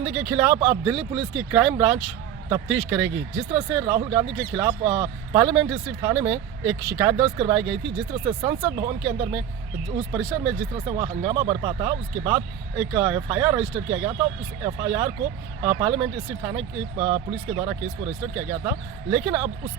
गांधी के खिलाफ अब दिल्ली पुलिस की क्राइम ब्रांच तफ्तीश करेगी। जिस तरह से राहुल गांधी के खिलाफ पार्लियामेंट स्ट्रीट थाने में एक शिकायत दर्ज करवाई गई थी, जिस तरह से संसद भवन के अंदर में उस परिसर में जिस तरह से वहाँ हंगामा बरपा था, उसके बाद एक एफआईआर रजिस्टर किया गया था। उस एफआईआर को पार्लियामेंट स्ट्रीट थाने की पुलिस के द्वारा केस को रजिस्टर किया गया था। लेकिन अब उस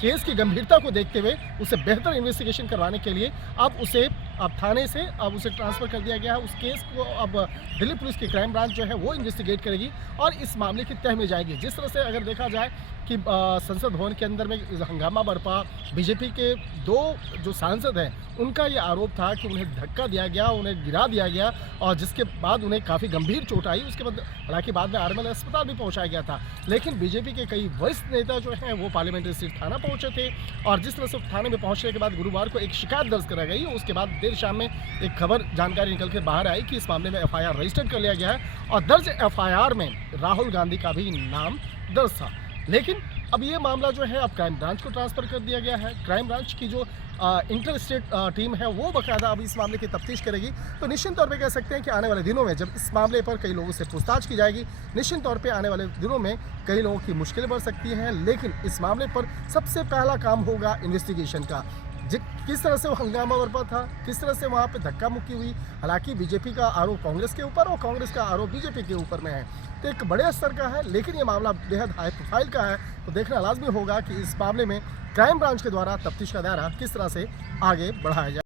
केस की गंभीरता को देखते हुए उसे बेहतर इन्वेस्टिगेशन करवाने के लिए अब थाने से उसे ट्रांसफ़र कर दिया गया है। उस केस को अब दिल्ली पुलिस की क्राइम ब्रांच जो है वो इन्वेस्टिगेट करेगी और इस मामले की तह में जाएगी। जिस तरह से अगर देखा जाए कि संसद भवन के अंदर में हंगामा बरपा, बीजेपी के दो जो सांसद हैं उनका ये आरोप था कि उन्हें धक्का दिया गया, उन्हें गिरा दिया गया और जिसके बाद उन्हें काफ़ी गंभीर चोट आई। उसके बाद हालांकि बाद में आर्मल अस्पताल भी पहुंचाया गया था। लेकिन बीजेपी के कई वरिष्ठ नेता जो हैं वो पार्लियामेंट्री स्ट्रीट थाना पहुंचे थे और जिस तरह से थाने में पहुंचने के बाद गुरुवार को एक शिकायत दर्ज कराई गई। उसके बाद देर शाम में एक खबर जानकारी निकल के बाहर आई कि इस मामले में एफआईआर रजिस्टर कर लिया गया है और दर्ज एफआईआर में राहुल गांधी का भी नाम दर्ज था। लेकिन अब ये मामला जो है अब क्राइम ब्रांच को ट्रांसफ़र कर दिया गया है। क्राइम ब्रांच की जो इंटर स्टेट टीम है वो बाकायदा अब इस मामले की तफ्तीश करेगी। तो निश्चित तौर पे कह सकते हैं कि आने वाले दिनों में जब इस मामले पर कई लोगों से पूछताछ की जाएगी, निश्चित तौर पे आने वाले दिनों में कई लोगों की मुश्किलें बढ़ सकती हैं। लेकिन इस मामले पर सबसे पहला काम होगा इन्वेस्टिगेशन का। किस तरह से वो हंगामा बरपा था, किस तरह से वहाँ पे धक्का मुक्की हुई। हालांकि बीजेपी का आरोप कांग्रेस के ऊपर और कांग्रेस का आरोप बीजेपी के ऊपर में है, तो एक बड़े स्तर का है। लेकिन ये मामला बेहद हाई प्रोफाइल का है, तो देखना लाजमी होगा कि इस मामले में क्राइम ब्रांच के द्वारा तफ्तीश का दायरा किस तरह से आगे बढ़ाया जाए।